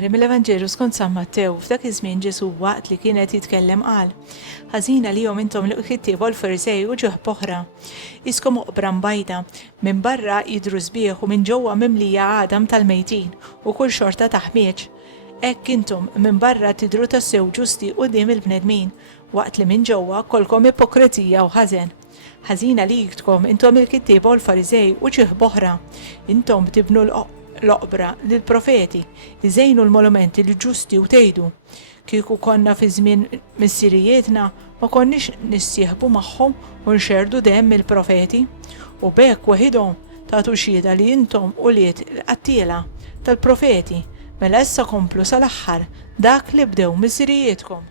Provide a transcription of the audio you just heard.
Qari mill-Evanġelu skont San Mattew f'dak iż-żmien Ġesu waqt li kienet jitkellem qal: Ħażina lihom intom l-kittieba u l-Farisej u ġieħ oħra. Iskom oqbra mbajda, minn barra jidhru sbieħ u minn ġewwa mimlija għadam tal-mejtin u kull xorta taħmieġ. Hekk intom minn barra tidhru tassew ġusti quddiem il-bnedmin, waqt li minn ġewwa kolkom ipokrizija u ħażen. Ħażina lilkom intom il-kittieba u l-Farisej u ġieħ oħra. Intom tibnu l-oqbra lill-profeti, iżejnu l-monumenti l-ġusti u tgħidu: kieku konna fi żmien missirijietna ma konniex nissieħbu magħhom u nxerdu demm mill-profeti. U b'hekk waħidhom tagħtu xhieda li intom ulied qattiela tal-profeti, mela issa komplu sal-aħħar dak li bdew missirijietkom.